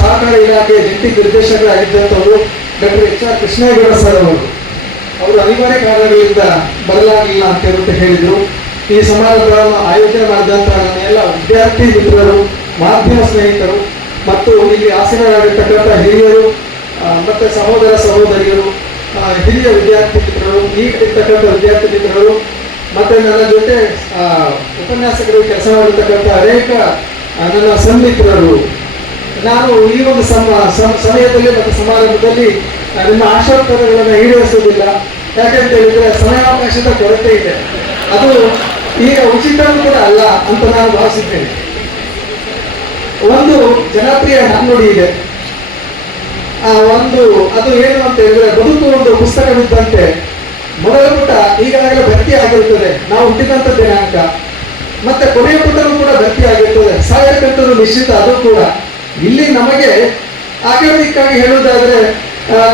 ಸಹಕಾರ ಇಲಾಖೆ ಜಂಟಿ ನಿರ್ದೇಶಕರಾಗಿದ್ದಂಥವರು doctor H R Krishnegowda sir ಅವರು. ಅವರು ಅನಿವಾರ್ಯ ಕಾರಣಗಳಿಂದ ಬರಲಾಗಿಲ್ಲ ಅಂತ ಹೇಳ್ಬಿಟ್ಟು ಹೇಳಿದರು. ಈ ಸಮಾರಂಭವನ್ನು ಆಯೋಜನೆ ಮಾಡಿದಂಥ ಎಲ್ಲ ವಿದ್ಯಾರ್ಥಿ ಮಿತ್ರರು, ಮಾಧ್ಯಮ ಸ್ನೇಹಿತರು ಮತ್ತು ಇಲ್ಲಿ ಆಸೀನರಾಗಿರ್ತಕ್ಕಂಥ ಹಿರಿಯರು ಮತ್ತು ಸಹೋದರ ಸಹೋದರಿಯರು ಹಿರಿಯ ವಿದ್ಯಾರ್ಥಿ ಮಿತ್ರರು ಈಗ ಇರ್ತಕ್ಕಂಥ ವಿದ್ಯಾರ್ಥಿ ಮಿತ್ರರು, ಮತ್ತೆ ನನ್ನ ಜೊತೆ ಉಪನ್ಯಾಸಕರು, ಕೆಲಸ ಮಾಡಿರ್ತಕ್ಕಂಥ ಅನೇಕ ನನ್ನ ಸನ್ಮಿತ್ರರು ನಾನು ಈ ಒಂದು ಸಮ ಸಮ- ಸಮಯದಲ್ಲಿ ಮತ್ತು ಸಮಾರಂಭದಲ್ಲಿ ನಿಮ್ಮ ಆಶೋತ್ತರಗಳನ್ನು ಈಡೇರಿಸುವುದಿಲ್ಲ. ಯಾಕಂತ ಹೇಳಿದ್ರೆ ಸಮಯಾವಕಾಶದ ಕೊರತೆ ಇದೆ. ಅದು ಈಗ ಉಚಿತವೂ ಕೂಡ ಅಲ್ಲ ಅಂತ ನಾನು ಭಾವಿಸುತ್ತೇನೆ. ಒಂದು ಜನಪ್ರಿಯ ನಾಣ್ಣುಡಿ ಇದೆ. ಆ, ಒಂದು, ಅದು ಏನು ಅಂತ ಹೇಳಿದ್ರೆ, ಬದುಕು ಒಂದು ಪುಸ್ತಕವಿದ್ದಂತೆ, ಮೊದಲ ಪುಟ ಈಗಾಗಲೇ ಭರ್ತಿ ಆಗಿರುತ್ತದೆ ನಾವು ಹುಟ್ಟಿದಂತ ದಿನಾಂಕ. ಮತ್ತೆ ಕೊನೆಯ ಪುಟವೂ ಕೂಡ ಭರ್ತಿ ಆಗಿರ್ತದೆ. ಸಾವಿರಕ್ಕಂತದ್ದು ನಿಶ್ಚಿತ, ಅದು ಕೂಡ. ಇಲ್ಲಿ ನಮಗೆ ಅಕಾಡೆಮಿಕ್ ಆಗಿ ಹೇಳುವುದಾದ್ರೆ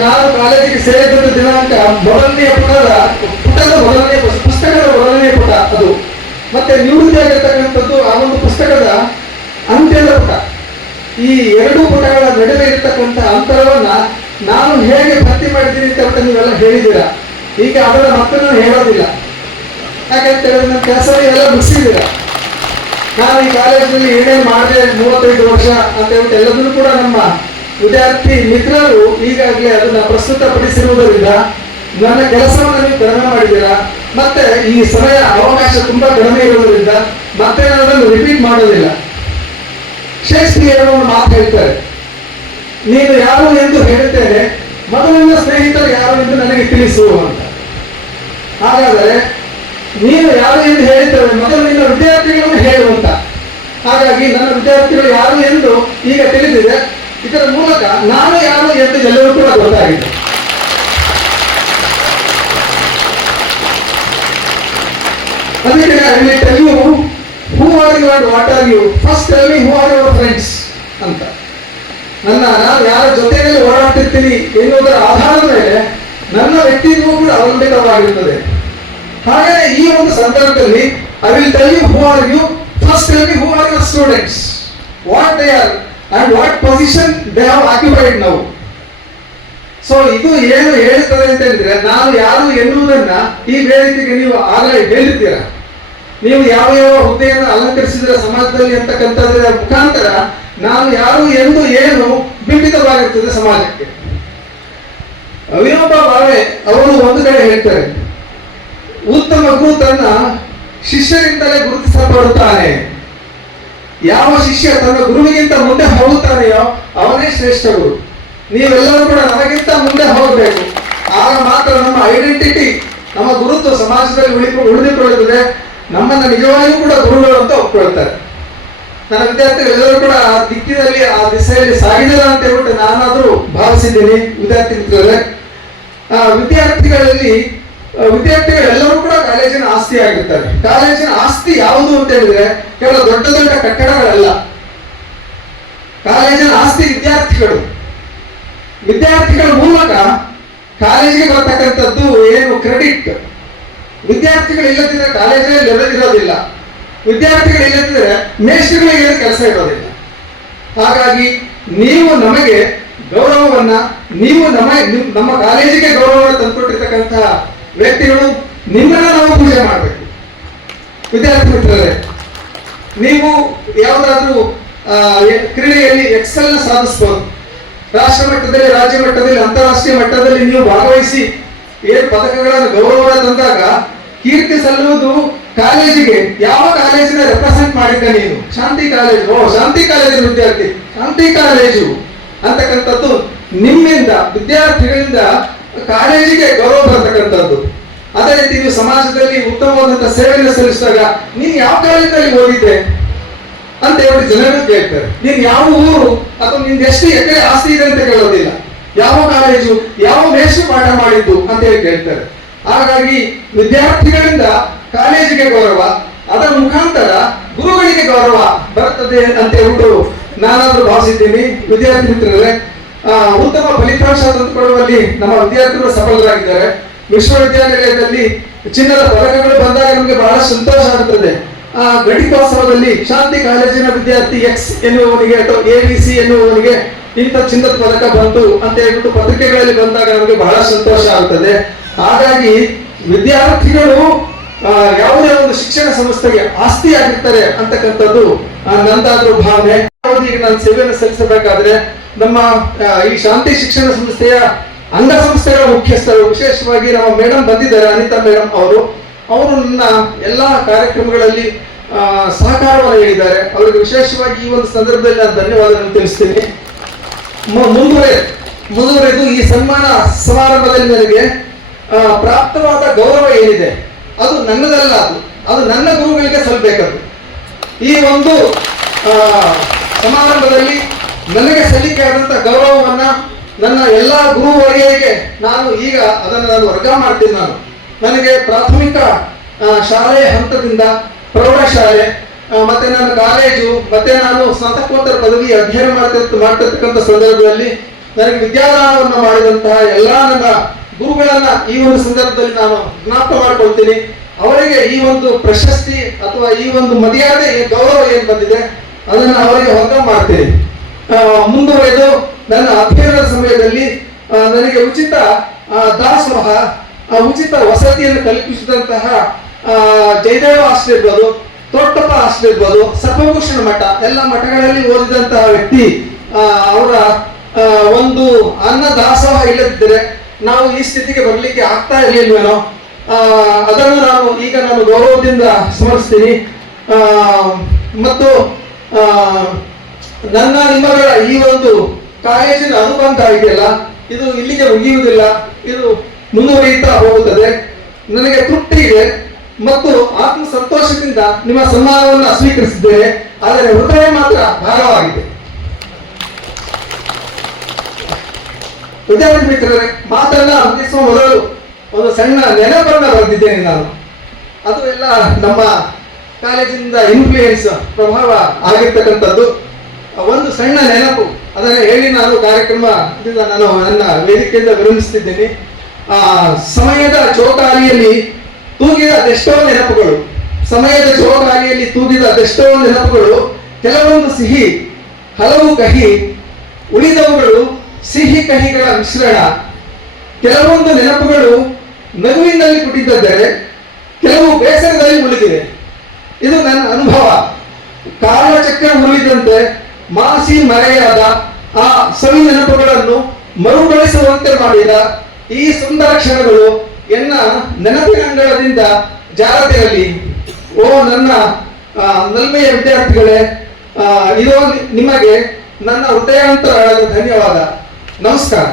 ನಾನು ಕಾಲೇಜಿಗೆ ಸೇರಿದ ದಿನಾಂಕ ಮೊದಲನೆಯ ಪುಟದ ಪುಟದ ಮೊದಲನೆಯ ಪುಸ್- ಪುಸ್ತಕದ ಮೊದಲನೆಯ ಪುಟ ಅದು. ಮತ್ತೆ ನಿವೃತ್ತಿ ಆಗಿರ್ತಕ್ಕಂಥದ್ದು ಆ ಒಂದು ಪುಸ್ತಕದ ಅಂತ್ಯದ ಪುಟ. ಈ ಎರಡು ಪುಟಗಳ ನಡುವೆ ಇರತಕ್ಕಂಥ ಅಂತರವನ್ನ ನಾನು ಹೇಗೆ ಭರ್ತಿ ಮಾಡಿದ್ದೀನಿ ಅಂತ ನೀವೆಲ್ಲ ಹೇಳಿದ್ದೀರಾ? ಈಗ ಅದರ ಮಕ್ಕಳನ್ನು ನಾನು ಹೇಳೋದಿಲ್ಲ. ಯಾಕಂತ ಹೇಳಿದ್ರೆ ನನ್ನ ಕೆಲಸವೇ ಎಲ್ಲ ಮುಗಿಸಿದ್ದೀರಾ? ನಾನು ಈ ಕಾಲೇಜಿನಲ್ಲಿ ಏನೇನು ಮಾಡಿದೆ, ಮೂವತ್ತೈದು ವರ್ಷ ಅಂತ ಹೇಳ್ಬಿಟ್ಟು ಎಲ್ಲದನ್ನು ಕೂಡ ನಮ್ಮ ವಿದ್ಯಾರ್ಥಿ ಮಿತ್ರರು ಈಗಾಗಲೇ ಅದನ್ನ ಪ್ರಸ್ತುತಪಡಿಸಿರುವುದರಿಂದ ನನ್ನ ಕೆಲಸವನ್ನು ನೀವು ಕಡಿಮೆ ಮಾಡಿದ್ದೀರಾ? ಮತ್ತೆ ಈ ಸಮಯ ಅವಕಾಶ ತುಂಬಾ ಕಡಿಮೆ ಇರುವುದರಿಂದ ಮತ್ತೆ ನಾನು ಅದನ್ನು ರಿಪೀಟ್ ಮಾಡೋದಿಲ್ಲ. ಶೇಕ್ಸ್ಪಿಯರ್ ಒಂದು ಮಾತು ಹೇಳ್ತಾರೆ. ನೀನು ಯಾರು ಎಂದು ಹೇಳುತ್ತೇನೆ ಮೊದಲಿನ ಸ್ನೇಹಿತರು ಯಾರು ಎಂದು ನನಗೆ ತಿಳಿಸು ಅಂತ. ಹಾಗಾದರೆ, ನೀನು ಯಾರು ಎಂದು ಹೇಳ್ತೇವೆ ಮೊದಲು ನಿನ್ನ ಹೇಳುವಂತ ಹಾಗಾಗಿ ನನ್ನ ವಿದ್ಯಾರ್ಥಿಗಳು ಯಾರು ಎಂದು ಈಗ ತಿಳಿದಿದೆ. ಇದರ ಮೂಲಕ ನಾನು ಯಾರು ಎಂದು ಎಲ್ಲರೂ ಕೂಡ ಗೊತ್ತಾಗಿದೆ. ಅದಕ್ಕೆ I will tell you who are you what are you first tell me who are your friends ಅಂತ. ನನ್ನ ನಾನು ಯಾರ ಜೊತೆಯಲ್ಲಿ ಓಡಾಡ್ತಿರ್ತೀನಿ ಎನ್ನುವುದರ ಆಧಾರದ ಮೇಲೆ ನನ್ನ ವ್ಯಕ್ತಿತ್ವ ಕೂಡ ಅವಲಂಬಿತವಾಗಿರುತ್ತದೆ. ಹಾಗೆ ಈ ಒಂದು ಸಂದರ್ಭದಲ್ಲಿ I will tell you who are you first tell me who are students what they are and what position they have occupied now so ಇದು ಏನು ಹೇಳುತ್ತದೆ ಅಂತ ಹೇಳಿದ್ರೆ ನಾನು ಯಾರು ಎನ್ನುವುದನ್ನ ಈ ವೇದಿಕೆಗೆ ನೀವು ಆಗಲೇ ಹೇಳಿದ್ದೀರಾ? ನೀವು ಯಾವ ಯಾವ ಹುದ್ದೆಯನ್ನು ಅಲಂಕರಿಸಿದ್ರೆ ಸಮಾಜದಲ್ಲಿ ಅಂತಕ್ಕಂಥದ್ರ ಮುಖಾಂತರ ನಾನು ಯಾರು ಎಂದು ಏನು ಬಿಂಬಿತವಾಗಿರ್ತದೆ ಸಮಾಜಕ್ಕೆ. ಅವಿನೋಬ ಭಾವೆ ಅವರು ಒಂದು ಕಡೆ ಹೇಳ್ತಾರೆ, ಉತ್ತಮ ಗುರು ತನ್ನ ಶಿಷ್ಯರಿಂದಲೇ ಗುರುತಿಸಲ್ಪಡುತ್ತಾನೆ. ಯಾವ ಶಿಷ್ಯ ತನ್ನ ಗುರುವಿಗಿಂತ ಮುಂದೆ ಹೋಗುತ್ತಾನೆಯೋ ಅವನೇ ಶ್ರೇಷ್ಠ ಗುರು. ನೀವೆಲ್ಲರೂ ಕೂಡ ನನಗಿಂತ ಮುಂದೆ ಹೋಗಬೇಕು. ಆಗ ಮಾತ್ರ ನಮ್ಮ ಐಡೆಂಟಿಟಿ ನಮ್ಮ ಗುರುತ್ವ ಸಮಾಜದಲ್ಲಿ ಉಳಿ ಉಳಿದುಕೊಳ್ಳುತ್ತದೆ. ನಮ್ಮನ್ನ ನಿಜವಾಗಿಯೂ ಕೂಡ ಗುರುಗಳು ಅಂತ ಒಪ್ಕೊಳ್ತಾರೆ. ನನ್ನ ವಿದ್ಯಾರ್ಥಿಗಳೆಲ್ಲರೂ ಕೂಡ ಆ ದಿಕ್ಕಿನಲ್ಲಿ, ಆ ದಿಸೆಯಲ್ಲಿ ಸಾಗಿದಲ್ಲ ಅಂತ ಹೇಳ್ಬಿಟ್ಟು ನಾನಾದರೂ ಭಾವಿಸಿದ್ದೀನಿ. ವಿದ್ಯಾರ್ಥಿ ಮಿತ್ರರೇ ಆ ವಿದ್ಯಾರ್ಥಿಗಳಲ್ಲಿ ವಿದ್ಯಾರ್ಥಿಗಳೆಲ್ಲರೂ ಕೂಡ ಕಾಲೇಜಿನ ಆಸ್ತಿ ಆಗಿರ್ತವೆ ಕಾಲೇಜಿನ ಆಸ್ತಿ ಯಾವುದು ಅಂತ ಹೇಳಿದ್ರೆ ಕೇವಲ ದೊಡ್ಡ ದೊಡ್ಡ ಕಟ್ಟಡಗಳಲ್ಲ. ಕಾಲೇಜಿನ ಆಸ್ತಿ ವಿದ್ಯಾರ್ಥಿಗಳು. ವಿದ್ಯಾರ್ಥಿಗಳ ಮೂಲಕ ಕಾಲೇಜಿಗೆ ಬರ್ತಕ್ಕಂಥದ್ದು ಏನು ಕ್ರೆಡಿಟ್ ವಿದ್ಯಾರ್ಥಿಗಳು ಇಲ್ಲದಿದ್ರೆ ಕಾಲೇಜೇ ಇರೋದಿಲ್ಲ. ವಿದ್ಯಾರ್ಥಿಗಳು ಇಲ್ಲದಿದ್ರೆ ಮೇಷ್ಟ್ರುಗಳಿಗೆ ಏನು ಕೆಲಸ ಇರೋದಿಲ್ಲ. ಹಾಗಾಗಿ ನೀವು ನಮಗೆ ಗೌರವವನ್ನ, ನೀವು ನಮ್ಮ ನಮ್ಮ ಕಾಲೇಜಿಗೆ ಗೌರವವನ್ನು ತಂದುಕೊಟ್ಟಿರ್ತಕ್ಕಂತಹ ವ್ಯಕ್ತಿಗಳು ನಿಮ್ಮನ್ನ ನಾವು ಪೂಜೆ ಮಾಡಬೇಕು. ವಿದ್ಯಾರ್ಥಿ ಮಿತ್ರರೇ, ನೀವು ಯಾವುದಾದ್ರೂ ಕ್ರೀಡೆಯಲ್ಲಿ ಎಕ್ಸೆಲ್ ಸಾಧಿಸಬಹುದು ರಾಷ್ಟ್ರ ಮಟ್ಟದಲ್ಲಿ ರಾಜ್ಯ ಮಟ್ಟದಲ್ಲಿ ಅಂತಾರಾಷ್ಟ್ರೀಯ ಮಟ್ಟದಲ್ಲಿ ನೀವು ಭಾಗವಹಿಸಿ ಏನ್ ಪದಕಗಳನ್ನು ಗೌರವ ತಂದಾಗ ಕೀರ್ತಿ ಸಲ್ಲುವುದು ಕಾಲೇಜಿಗೆ. ಯಾವ ಕಾಲೇಜಿನ ರೆಪ್ರೆಸೆಂಟ್ ಮಾಡಿದ್ದ ನೀನು? ಶಾಂತಿ ಕಾಲೇಜು. ಓ, ಶಾಂತಿ ಕಾಲೇಜಿನ ವಿದ್ಯಾರ್ಥಿ. ಶಾಂತಿ ಕಾಲೇಜು ಅಂತಕ್ಕಂಥದ್ದು ನಿಮ್ಮಿಂದ, ವಿದ್ಯಾರ್ಥಿಗಳಿಂದ ಕಾಲೇಜಿಗೆ ಗೌರವ ಬರ್ತಕ್ಕಂಥದ್ದು ಅದೇ ರೀತಿ ನೀವು ಸಮಾಜದಲ್ಲಿ ಉತ್ತಮವಾದಂತಹ ಸೇವೆಯನ್ನು ಸಲ್ಲಿಸಿದಾಗ, ನೀನು ಯಾವ ಕಾಲೇಜಲ್ಲಿ ಓದಿದ್ದೆ? ಅಂತ ಹೇಳಿ ಜನರು ಕೇಳ್ತಾರೆ. ನೀನ್ ಯಾವ ಊರು, ಅಥವಾ ನಿಂದ ಎಷ್ಟು ಎಕರೆ ಆಸ್ತಿ ಇದೆ ಅಂತ ಕೇಳೋದಿಲ್ಲ. ಯಾವ ಕಾಲೇಜು, ಯಾವ ವೇಷ ಪಾಠ ಮಾಡಿದ್ದು ಅಂತ ಹೇಳಿ ಕೇಳ್ತಾರೆ. ಹಾಗಾಗಿ ವಿದ್ಯಾರ್ಥಿಗಳಿಂದ ಕಾಲೇಜಿಗೆ ಗೌರವ, ಅದರ ಮುಖಾಂತರ ಗುರುಗಳಿಗೆ ಗೌರವ ಬರುತ್ತದೆ ಅಂತ ಹೇಳ್ಬಿಟ್ಟು ನಾನಾದ್ರೂ ಭಾವಿಸಿದ್ದೀನಿ. ವಿದ್ಯಾರ್ಥಿ ಮಿತ್ರರೇ ಉತ್ತಮ ಫಲಿತಾಂಶ ತಂದುಕೊಳ್ಳುವಲ್ಲಿ ನಮ್ಮ ವಿದ್ಯಾರ್ಥಿಗಳು ಸಫಲರಾಗಿದ್ದಾರೆ. ವಿಶ್ವವಿದ್ಯಾನಿಲಯದಲ್ಲಿ ಚಿನ್ನದ ಪದಕಗಳು ಬಂದಾಗ ನಮಗೆ ಬಹಳ ಸಂತೋಷ ಆಗುತ್ತದೆ. ಆ ಘಟಿಕೋತ್ಸವದಲ್ಲಿ ಶಾಂತಿ ಕಾಲೇಜಿನ ವಿದ್ಯಾರ್ಥಿ ಎಕ್ಸ್ ಎನ್ನುವವನಿಗೆ ಅಥವಾ ಎ ಬಿ ಸಿ ಎನ್ನುವವನಿಗೆ ಇಂಥ ಚಿನ್ನದ ಪದಕ ಬಂತು ಅಂತ ಹೇಳ್ಬಿಟ್ಟು ಪತ್ರಿಕೆಗಳಲ್ಲಿ ಬಂದಾಗ ನಮಗೆ ಬಹಳ ಸಂತೋಷ ಆಗುತ್ತದೆ. ಹಾಗಾಗಿ ವಿದ್ಯಾರ್ಥಿಗಳು ಯಾವುದೇ ಒಂದು ಶಿಕ್ಷಣ ಸಂಸ್ಥೆಗೆ ಆಸ್ತಿ ಆಗಿರ್ತಾರೆ ಅಂತಕ್ಕಂಥದ್ದು ನಂದಾದ್ರೂ ಭಾವನೆ. ನಾನು ಸೇವೆಯನ್ನು ಸಲ್ಲಿಸಬೇಕಾದ್ರೆ ನಮ್ಮ ಈ ಶಾಂತಿ ಶಿಕ್ಷಣ ಸಂಸ್ಥೆಯ ಅಂಗಸಂಸ್ಥೆಗಳ ಮುಖ್ಯಸ್ಥರು, ವಿಶೇಷವಾಗಿ ನಮ್ಮ ಮೇಡಮ್ ಬಂದಿದ್ದಾರೆ, ಅನಿತಾ ಮೇಡಮ್ ಅವರು. ಅವರು ನನ್ನ ಎಲ್ಲಾ ಕಾರ್ಯಕ್ರಮಗಳಲ್ಲಿ ಸಹಕಾರವನ್ನು ನೀಡಿದ್ದಾರೆ ಅವರಿಗೆ ವಿಶೇಷವಾಗಿ ಈ ಒಂದು ಸಂದರ್ಭದಲ್ಲಿ ನಾನು ಧನ್ಯವಾದಗಳನ್ನು ತಿಳಿಸ್ತೀನಿ. ಮುಂದುವರೆ, ಮುಂದುವರೆದು ಈ ಸನ್ಮಾನ ಸಮಾರಂಭದಲ್ಲಿ ನನಗೆ ಪ್ರಾಪ್ತವಾದ ಗೌರವ ಏನಿದೆ? ಅದು ನನ್ನದಲ್ಲ ಅದು. ಅದು ನನ್ನ ಗುರುಗಳಿಗೆ ಸಲ್ಲಬೇಕದು ಈ ಒಂದು ಸಮಾರಂಭದಲ್ಲಿ ನನಗೆ ಸಲ್ಲಿಕೆಯಾದಂಥ ಗೌರವವನ್ನ ನನ್ನ ಎಲ್ಲ ಗುರುವರಿಯರಿಗೆ ನಾನು ಈಗ ಅದನ್ನು ನಾನು ವರ್ಗ ಮಾಡ್ತೀನಿ ನಾನು. ನನಗೆ ಪ್ರಾಥಮಿಕ ಶಾಲೆ ಹಂತದಿಂದ ಪ್ರೌಢಶಾಲೆ ಮತ್ತೆ ನಾನು ಕಾಲೇಜು, ಮತ್ತೆ ನಾನು ಸ್ನಾತಕೋತ್ತರ ಪದವಿ ಅಧ್ಯಯನ ಮಾಡ್ತಿರ್ತ, ಮಾಡ್ತಿರ್ತಕ್ಕಂಥ ಸಂದರ್ಭದಲ್ಲಿ ನನಗೆ ವಿದ್ಯಾದಾನವನ್ನು ಮಾಡಿದಂತಹ ಎಲ್ಲ ನನ್ನ ಗುರುಗಳನ್ನ ಈ ಒಂದು ಸಂದರ್ಭದಲ್ಲಿ ನಾನು ಜ್ಞಾಪಕ ಮಾಡ್ಕೊಳ್ತೀನಿ. ಅವರಿಗೆ ಈ ಒಂದು ಪ್ರಶಸ್ತಿ ಅಥವಾ ಈ ಒಂದು ಮರ್ಯಾದೆ ಗೌರವ ಏನು ಬಂದಿದೆ, ಅದನ್ನ ಅವರಿಗೆ ಹೊಂದ ಮಾಡ್ತೀನಿ. ಮುಂದುವರೆದು ನನ್ನ ಅಧ್ಯಯನ ಸಮಯದಲ್ಲಿ ನನಗೆ ಉಚಿತ ದಾಸೋಹ ಉಚಿತ ವಸತಿಯನ್ನು ಕಲ್ಪಿಸಿದಂತಹ ಜಯದೇವ ಆಶ್ರಯ ಇರ್ಬೋದು ತೋಟಪ್ಪ ಆಶ್ರಯ ಇರ್ಬೋದು, ಸರ್ವಭೂಷಣ ಮಠ, ಎಲ್ಲ ಮಠಗಳಲ್ಲಿ ಓದಿದಂತಹ ವ್ಯಕ್ತಿ ಅವರ ಒಂದು ಅನ್ನ ದಾಸೋಹ ಇಲ್ಲದಿದ್ದರೆ ನಾವು ಈ ಸ್ಥಿತಿಗೆ ಬರಲಿಕ್ಕೆ ಆಗ್ತಾ ಇರಲಿಲ್ವೇನೋ ಅದನ್ನು ನಾನು ಈಗ ನಾನು ಗೌರವದಿಂದ ಸ್ಮರಿಸ್ತೀನಿ. ಮತ್ತು ನನ್ನ ನಿಮ್ಮಗಳ ಈ ಒಂದು ಕಾಲೇಜಿನ ಅನುಬಂಧ ಇದೆಯಲ್ಲ? ಇದು ಇಲ್ಲಿಗೆ ಮುಗಿಯುವುದಿಲ್ಲ. ಇದು ಮುಂದುವರಿಯುತ್ತಾ ಹೋಗುತ್ತದೆ. ನನಗೆ ತೃಪ್ತಿ ಇದೆ. ಮತ್ತು ಆತ್ಮ ಸಂತೋಷದಿಂದ ನಿಮ್ಮ ಸನ್ಮಾನವನ್ನು ಸ್ವೀಕರಿಸಿದ್ದೇನೆ. ಆದರೆ ಹೃದಯ ಮಾತ್ರ ಭಾರವಾಗಿದೆ. ಹೃದಯ ಮಿತ್ರರೇ, ಮಾತನ್ನ ಅರ್ಧಿಸುವ ಮೊದಲು ಒಂದು ಸಣ್ಣ ನೆನಪನ್ನ ಬರೆದಿದ್ದೇನೆ ನಾನು. ಅದು ಎಲ್ಲ ನಮ್ಮ ಕಾಲೇಜಿನಿಂದ ಇನ್ಫ್ಲೂಯೆನ್ಸ್ ಪ್ರಭಾವ ಆಗಿರ್ತಕ್ಕಂಥದ್ದು. ಒಂದು ಸಣ್ಣ ನೆನಪು. ಅದನ್ನು ಹೇಳಿ ನಾನು ಕಾರ್ಯಕ್ರಮ ನಾನು ನನ್ನ ವೇದಿಕೆಯಿಂದ ವಿರಮಿಸ್ತಿದ್ದೇನೆ ಆ, ಸಮಯದ ಚೌಕಾಲಿಯಲ್ಲಿ ತೂಗಿದ ಅದೆಷ್ಟೋ ನೆನಪುಗಳು, ಸಮಯದ ಚೌಕಾಲಿಯಲ್ಲಿ ತೂಗಿದ ಅದೆಷ್ಟೋ ನೆನಪುಗಳು, ಕೆಲವೊಂದು ಸಿಹಿ, ಹಲವು ಕಹಿ, ಉಳಿದವುಗಳು ಸಿಹಿ ಕಹಿಗಳ ಮಿಶ್ರಣ. ಕೆಲವೊಂದು ನೆನಪುಗಳು ನಗುವಿನಲ್ಲಿ ಕುಟ್ಟಿದ್ದರೆ ಕೆಲವು ಬೇಸರದಲ್ಲಿ ಉಳಿದಿವೆ ಇದು ನನ್ನ ಅನುಭವ. ಕಾಲಚಕ್ರ ಉರುಳಿದಂತೆ ಮಾಸಿ ಮರೆಯಾದ ಆ ಸವಿ ನೆನಪುಗಳನ್ನು ಮರುಬಳಸುವಂತೆ ಮಾಡಿದ ಈ ಸುಂದರ ಕ್ಷಣಗಳು ಎನ್ನ ನೆನಪಿನ ಅಂಗಳದಿಂದ ಜಾರತೆಯಲ್ಲಿ, ಓ ನನ್ನ ನಲ್ಮೆಯ ವಿದ್ಯಾರ್ಥಿಗಳೇ ಇದು ನಿಮಗೆ ನನ್ನ ಹೃದಯಾಂತರ ಧನ್ಯವಾದ. ನಮಸ್ಕಾರ.